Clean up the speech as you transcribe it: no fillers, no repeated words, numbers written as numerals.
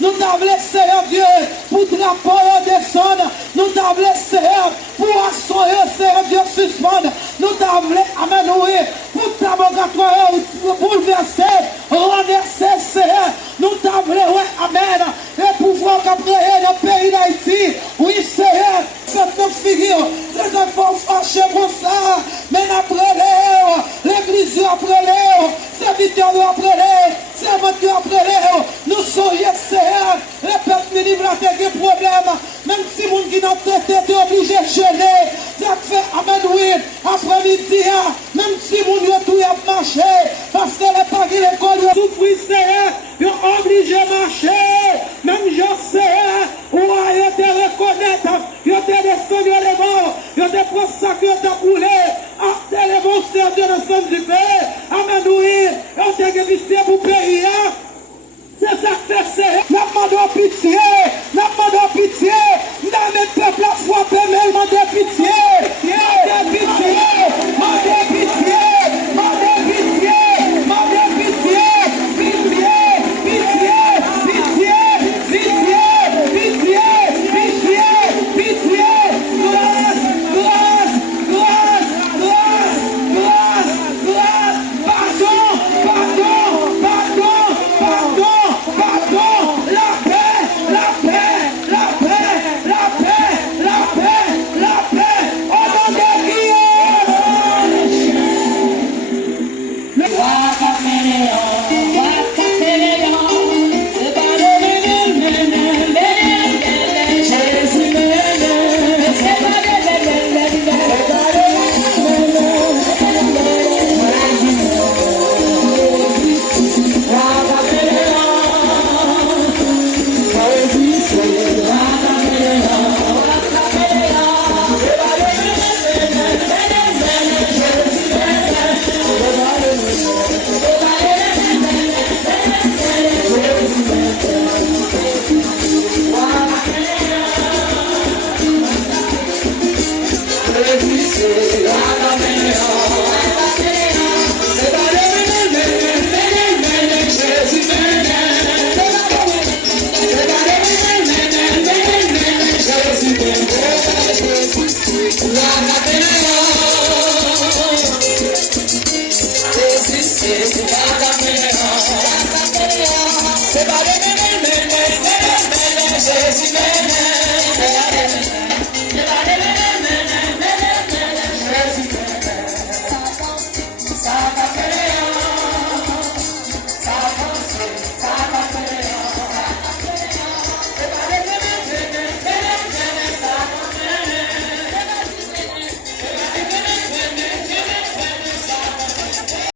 Nous t'avons laissé, Dieu, pour drapeau descendre. Nous t'avons laissé pour assoyer, Dieu, suspendre. Nous t'avons laissé, amen, oui, pour t'abogatoire, pour bouleverser, renverser, Seigneur. Nous t'avons laissé, amen, et pouvoir créer le pays d'Haïti. Oui, Seigneur, cette figure, c'est un fort fâché pour ça. Mais après l'église après l'air, serviteur après l'air, servanteur après l'air, nous soyons, Seigneur, les peuples libres avec des problèmes. Même si les gens qui n'ont traité sont obligés de gêner, ça fait, amen, oui, après-midi, même si les gens tout a marché, parce que les parents de l'école ont souffert, Seigneur, ils sont obligés de marcher. Même je sais, où ils ont été reconnaître, ils ont été descendus les morts, ils ont été consacrés, ils ont été brûlés, les bons serviteurs de l'ensemble du pays. Amen, oui, ils ont été pitié pour payer.